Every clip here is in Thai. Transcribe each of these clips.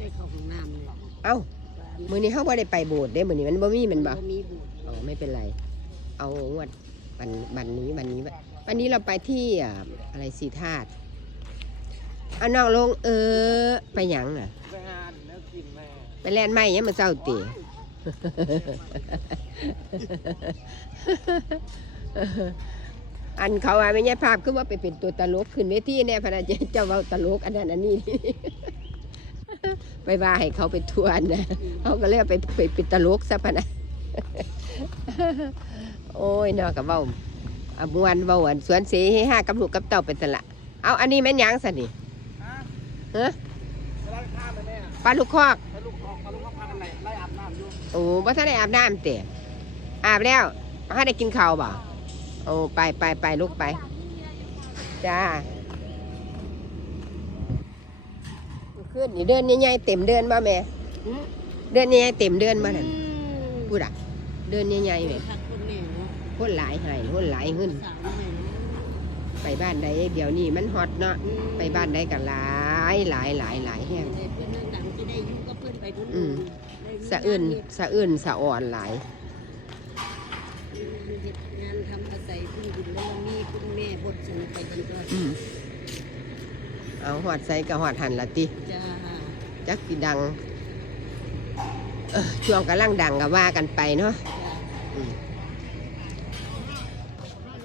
ได้เข้าห้องน้ำเลยเอ้ามื้อนี้เฮาบ่ได้ไปโบสถ์เด้มื้อนี้มันบ่มีแมันบ่มีบุญอ๋อไม่เป็นไร เอางวดวันวันนี้วันนี้วันนี้เราไปที่อ่าอะไรสีธาตุเอาน้องลงเออไปหยังน่ะ ไปงานแล้วกินแม่ไปแล่นไม้ยังมาเจ้าตีอันเขาว่าไม่ใช่ภาพคือว่าไปเป็นตัวตลกขึ้นเวทีเนี่ยพนันเจ้าเจ้าเว้าตลกอันนั้นอันนี้ ไปว่าให้เขาไปทวนนะเขาก็เลยเอาไปไปเป็นตลกซะพะนะโอ้ยเนาะกับเว้าอะมวนเว้าอันสวนเสให้ห้ากับลูกกับเต่าเป็นตละเอาอันนี้แม่นหยังสันนี่ฮะเฮ้อร้านข้าวเลยแม่ปลาลูกคอกแล้วลูกออกแล้วลูกเขาพากันไหนไล่อาบน้ำอยู่โอ้บ่ทันได้อาบน้ำเตะอาบแล้วให้ได้กินข้าวบ่โอ้ไปไปไปลูกไปจ้า ขึ้นนี่เดินใหญ่ๆเต็มเดินบ่แม่เดินใหญ่ๆเต็มเดินบ่นั่นพูดอะเดินใหญ่ๆแม่พักคนเนี่ยเนาะคนหลายหายคนหลายขึ้นสาวเนี่ยไปบ้านใดเดี๋ยวนี้มันฮอตเนาะไปบ้านใดก็หลายหลายหลายหลายแห้งเด็กเพื่อนนั่งดังจะได้ยุ่งกับเพื่อนไปทุนอืมสะอื่นสะอื่นสะอ่อนหลายงานทำอาศัยคุณบุญแล้วมีคุณแม่บทสนุกไปกันตัวอืม เอาหอดใส่กับหอดหันละติจ้าจักสิดังเอ้อช่วงกำลังดังก็ว่ากันไปเนาะอืม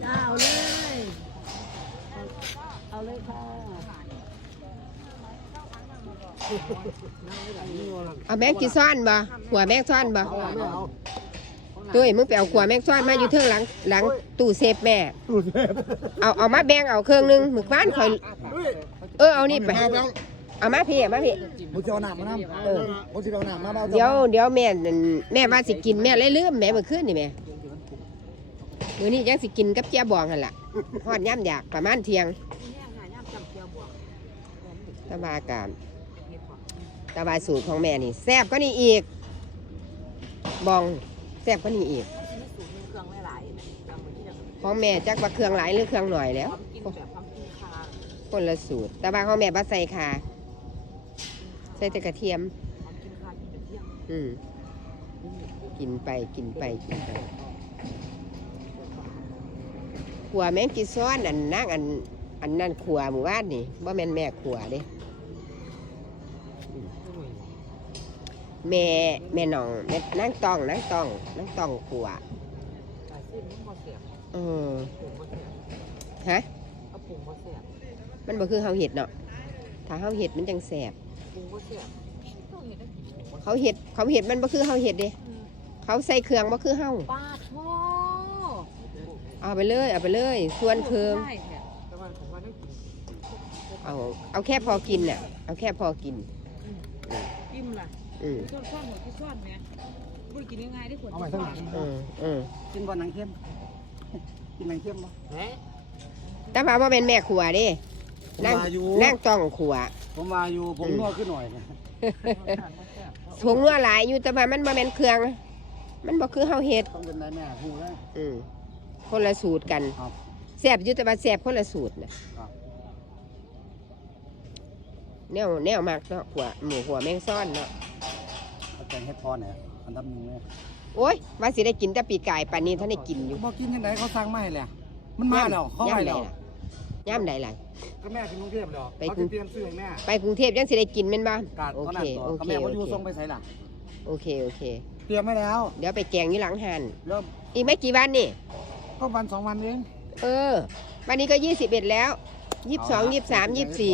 จ้าเอาเลย เอาเลยค่ะเอาแมงกี่ซ่อนบ่หัวแมงซ่อนบ่ เอาไม่เอาตุ้ยมึงไปเอาขวแมงซ่อนมาอยู่เทิงหลังหลังตู้เซฟแม่ ดูเทพเอาเอามาแบ่งเอาเครื่องหนึงมึกบ้านคอยเฮ้ยเออเอานี่ไปเอามาพี่เอามาพี่มึงจะเอาหนักมาน้ำเออมึงจะเอาหนักมาบ้าเดี๋ยวเดี๋ยวแม่นั่นแม่ว่าสิกินแม่เลยลืมแม่เมื่อคืนนี่แม่มื้อนี้ยังสิกินกับเจียบองหั่นล่ะฮอดย่ำอยากประมาณเที่ยงตะบากามตะบาสูตรของแม่นี่แซ่บก็นี่อีก บอง แซ่บก็นี่อีกของแม่จักว่าเครื่องหลายหรือเครื่องหน่อยแล้วคนละสูตร แต่ว่าของแม่บ่ใส่ค่ะใส่แต่กระเทียมอืมกินไปกินไปกินไปขัวแมงกีซ้อนอันนั่งอัน อันนั่นขัวหมู่บ้านนี่ว่าแม่นแม่ขัวเด้อืม แม่แม่น้องแม่นั่งตองนั่งตองนั่งตองขัวเออฮะมันบ่คือเฮาเห็ดเนาะถ้าเฮาเห็ดมันจังแสบเขาเห็ดเขาเห็ดมันบ่คือเฮาเห็ดเด้เขาใส่เครื่องบ่คือเฮาป้าโทเอาไปเลยเอาไปเลยส่วนเครื่อง ได้แท้เอาเอาแค่พอกินน่ะเอาแค่พอกิน อิ่มล่ะ อืมซ่อนซ่อนหัวที่ซ่อนแม่บ่ได้กินง่ายๆได้ผลเอาใหม่สักหน่อยอืมอืมกินก่อนหนังเข้มกินหนังเข้มปะแต่ว่าบ่เป็นแม่ครัวเด้ผมนั่งมาอยู่นั่งต้องครัวผมมาอยู่ผมอืมนวดขึ้นหน่อยนะผงนัวหลายอยู่แต่ว่ามันบ่แม่นเครื่อง มันบ่คือเฮาเฮ็ดต้องเป็นนายแม่หูได้อืมคนละสูตรกันครับแซ่บอยู่แต่ว่าแซ่บคนละสูตรน่ะครับแนวแนวมากเนาะหัวหมูหัวแมงซ่อนเนาะเอาแก งเฮ็ดพอเนี่ยอันดับหนึ่งเลยโอ้ยว่าสิได้กินแต่ปีกไก่ปานนี้ท่านได้กินอยู่บอกกินยังไงเขาสั่งมาให้แหละมันมาแล้วเขาให้ย่ำใดแล้วล่ะย่ำใดล่ะก็แม่กินกรุงเทพแล้วไปเขากรุจะงเตรียมซื้อให้แม่ไปกรุงเทพยังสิได้กินแม่นบ่กาดโอเขาเคหนักต่อโอก็เคแม่โอว่าอยู่เคส่งไปใส่ล่ะโอเคโอเค เตรียมไม่แล้ว เดี๋ยวไปแกงอยู่หลังหันเริ่มอีกไม่กี่วันนี่ก็วันสองวันเองเออ วันนี้ก็ยี่สิบเอ็ดแล้วยี่สิบสองยี่สิบสามยี่สิบสี่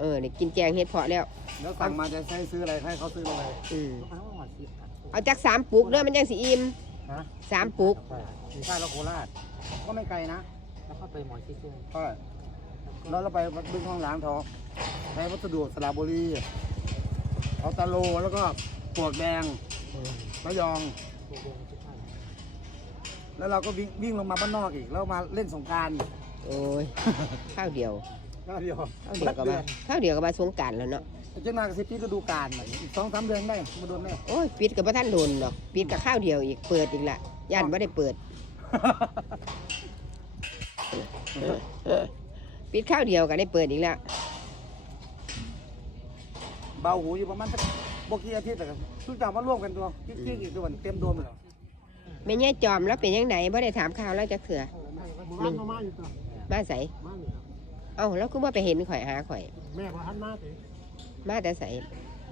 เออเนี่ยกินแกงเห็ดเพาะแล้วแล้วสั่งมาจะใช้ซื้ออะไรให้เขาซื้อมาเลยอื มเอาจากสามปุกเด้อมันยังสีอิ่มฮะสามปุกมีค่ายแล้วโคราช ก็ไม่ไกลนะแล้วก็ไปหมอชิดด้วยก็แล้วเราไปบึงทองหลางทองไปวัสดุสระบุรีเอาตะโลแล้วก็ปวกแดงระยอง แล้วเราก็วิ่งวิ่งลงมาบ้านนอกอีก แล้วมาเล่นสงกรารโอ้ยข้าวเดียว ก็เดียวข้าวเดียวกับมาข้าวเดียวกับมาสงกรารแล้วเนาะ เจ้านายกับสิบปีก็ดูการอีกสองสามเดือนได้มาโดนแม่โอ้ยปิดกับพระท่านโดนดอกปิดกับข้าวเดียวอีกเปิดอีกละย่านไม่ได้เปิด ปิดข้าวเดียวก็ได้เปิดอีกแล้วเบาหูอยู่ประมาณสักบกี่อาทิตย์แต่ก็ทุกอย่างมาร่วมกันตัวกิ๊กๆอีกตัวเต็มโดมเลยแม่ย่ายจอมแล้วเป็นยังไงบ่ได้ถามข่าวแล้วจักเถื่อหมู่บ้านมามาอยู่ตัวมาใสมาเนี่ยเอ้าแล้วคือว่าไปเห็นข่อยหาข่อย แม่ก็หันมาสิ มาแต่ใส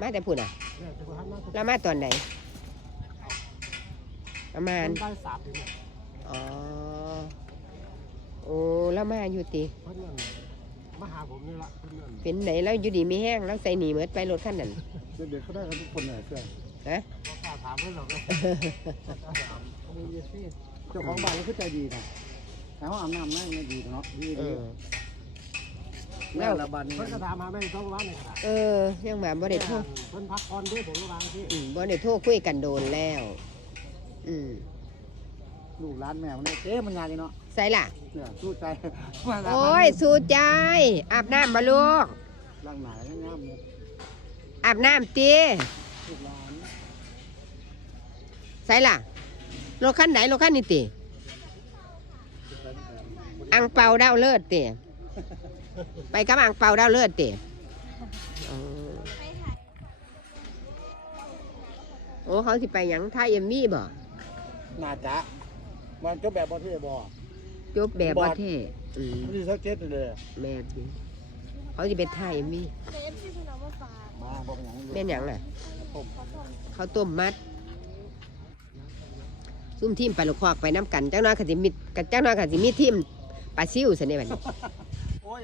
มาแต่พุ่นอะแม่จะก็หันมาแล้วมาตอนไหน ประมาณได้สามถึงเนี่ยอ๋อ โอ้แล้วมาอยู่ติเพิ่นนั่นมาหาผมนี่ละเพิ่นนั่นเป็นไหนแล้วอยู่ดีไม่แห้งแล้วใส่หนีเหมือนไปรถขั้นนั้นเด็กๆเขาได้กันทุกคนเลยเพื่อนฮะเขากล้าถามเพิ่นหรอกเลยมีเยซี่เจ้าของบ้านก็คือใจดีนะแต่ว่าอาบน้ำนั่งไม่ดีเนาะดีเอดีอ แล้วละบ้านนี้เพิ่นก็ถามมาแม่ต้องร้านในกระดาษเออ ยังแบบบ่ได้โทรเพิ่นพักผ่อนด้วยผมก็วางที่อืมบ่ได้โทรคุยกันโดนแล้ว อืมลูกร้านแมวเนี่ยเจ๊มันงานเลยเนาะใส่ล่ะ เนี่ยสู้ใจมาล้างโอ้ยสู้ใจ อาบน้ำบ่ลูกล้างหนาล้างน้ำเนี่ยอาบน้ำตีลูกร้านใส่ล่ะรถคันไหนรถคันนี้ตีอังเปาดาวเลิศตี ไปกับอังเปาดาวเลิศตีอ๋อโอ้เขาสิไปหยังท่าเอ็มมี่บ่น่าจะมันก็แบบบอที่บอจบแบบว่าเท่อืมมันดีสักเจ็ดเลยแม่นเขาสิไปท่าเอ็มมี่เอฟซีคุณเอามาฝากมาบอกเป็นอย่างนี้แม่นหยังน่ะขอส่งเขาวต้มมัด ซุ่มทีมปลาลูกคอกไปน้ำกันเจ้าน้อยเขาสิมีกับเจ้าน้อยเขาสิมีทีมปลาซิวซะเนี่ยบัดนี้โอ้ ย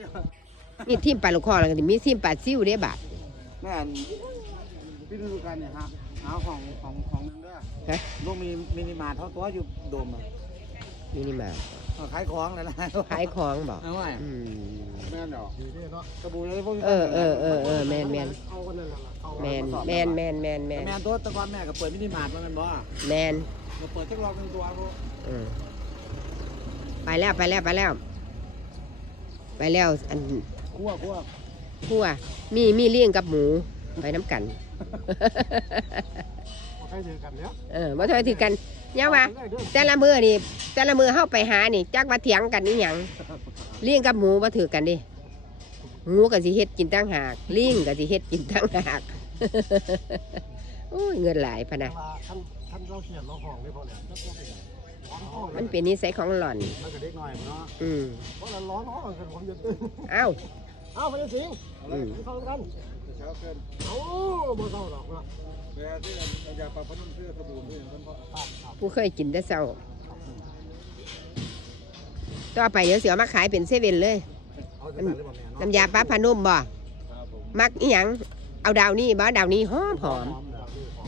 มีทีมปลาลูกคอกแล้วก็สิมีทีมปลาซิวเด้บาดแม่นพี่ดูกันเนี่ยครับเอาของของของนึงด้วยฮะลูกมีมินิมาร์ทเท่าตัวอยู่โดมอะนี่นี่มาเอาขายของเลยนะขายของบอกเอาไว้อืมแม่นเหรอดีด้วยเนาะสบู่เลยพวกนี้เออเออเออเออแมนแมนเอากันนั่นแหละเอาแมนแมนแมนแมนแมนแม่นตัวแตะกอนแม่ก็เปิดมินิมาร์ทมากันบ่แมนมาเปิดจักรอบหนึงตัวพวกเออไปแล้วไปแล้วไปแล้ว ไปแล้วอันคั่วคั่วพัวมีมีเลี้ยงกับหมูไปน้ำกันใครเจอกันเนี้ยเออมาเท่าที่กันเนี่ยว่าแต่ละมือนี่แต่ละมือเข้าไปหานี่จักว่าเถียงกันนี่หยังเลี้ยงกับหมูมาถือกันดิหมูกับสิเฮ็ดกินตั้งหากลิงกับสิเฮ็ดกินตั้งหากโอ้ยเงินหลายพะนะท่านท่านเราเขียนเราห้องได้พอเนี่ยแล้ว ก็เป็นร้อนห้องมันเป็นนิสัยของหล่อน มันก็เด็กหน่อยเนาะอืมเพราะเราร้อนห้องกันผมจะตื่นเอ้าเอ้าไปเลยสิงอืมไปเข้ากันเช้าเกินเอ้าบ่เข้าหรอกเนาะเวลาที่เราอยากปรับพนุ่มเสื้อสบู่นี่มันเพราะครับครับผู้เคยกินแต่เศร้าต่อไปเดี๋ยวเสือมาขายเป็นเซเว่นเลย เอาจะได้หรือเปล่าแม่เนาะน้ำยาปลาพานุ่มบ่ครับผมมักอีหยังเอาดาวนี่บ่ดาวนี่หอมหอม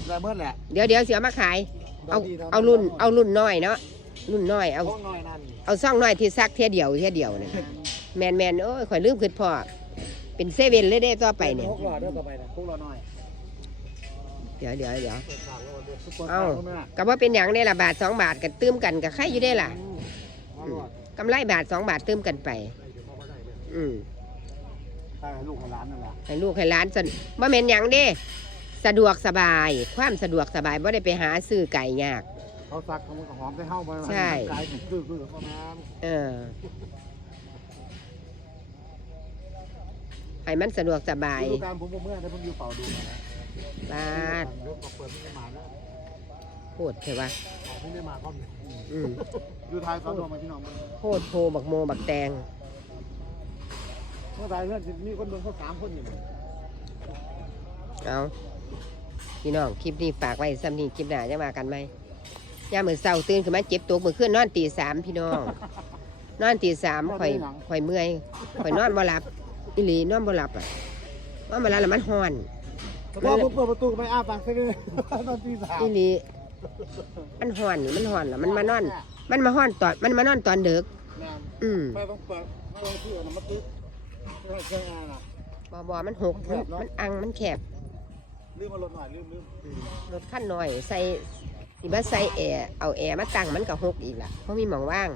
ได้เมื่อแหละ เดี๋ยวเดี๋ยวเสือมาขาย เอาเอารุ่นเอารุ่นน้อยเนาะรุ่นน้อยเอาห้องน้อยนั่นเอาซ่องน้อยที่ซักเทียเดียวเทียเดียวเนี่ยแมนแมนโอ้ยข่อยลืมขึ้นพ่อเป็นเซเว่นเลยได้ต่อไปเนี่ยพกหลอดเด้อต่อไปนะพกหลอดน้อยเดี๋ยวเดี๋ยวเดี๋ยวเปิดทางแล้วเดี๋ยวซุปเปอร์เอ้าคาร์แม่ก็ว่าเป็นอย่างนี้ละบาทสองบาทกันตื้มกันกับใครอยู่ได้ล่ะเอาหลอดกำไรบาทสองบาทตื้มกันไป อืมใช่ลูกของร้านนั่นแหละให้ลูกให้หล้านสนบ่แม่นหยังเด้ สะดวกสบาย ความสะดวกสบายบ่ได้ไปหาซื้อไก่ยาก เขาซักเขาก็หอมได้เข้ามาใช่กลายเป็นดื้อๆเข้ามาเออให้มันสะดวกสบายดูการผมบ่เมื่อถ้าผมอยู่เป่าดูนะบาทเดี๋ยวก็เปิดมินิมาร์ทแล้วโคตรเถอะวะออกมินิมาร์ทพร้อมเลยอืมอยู่ท้ายซ้อนรวมมาพี่น้องมึงโคตรโพบักโมบักแตง เมื่อตายเพื่อนมีคนเบิ่งเขาสามคนอยู่เอา พี่น้องคลิปนี้ฝากไว้ซ้ำนี้คลิปหน้าจะมากันไหมยามมื้อเช้าตื่นขึ้นมาเจ็บตัวมื้อคืนนอนตีสามพี่น้อง นอนตีสามข่อยข่อยเมื่อยข่อยนอนบ่หลับอีหลีนอนบ่หลับอะนอนบ่หลับแล้วมันฮ้อนพอผมเปิดประตูไปอ้าปากใส่เลยตอนตีสามอีหลีมันฮ้อนนี่มันฮ้อนแล้วมันมานอน มันมาฮ้อนตอนมันมานอนตอนดึกแม่อืมไม่ต้องเปิดไม่ต้องเชื่อนะมันตึ๊ดเครื่องแอร์น่ะบ่บ่มันหกมันมันอังมันแคบ ลืมมาลดหน่อยลืมลืมรถขั้นหน่อยใส่สิบ่ใส่แอร์เอาแอร์มาตั้งมันก็หกอีกล่ะเพราะมีหมองว่าง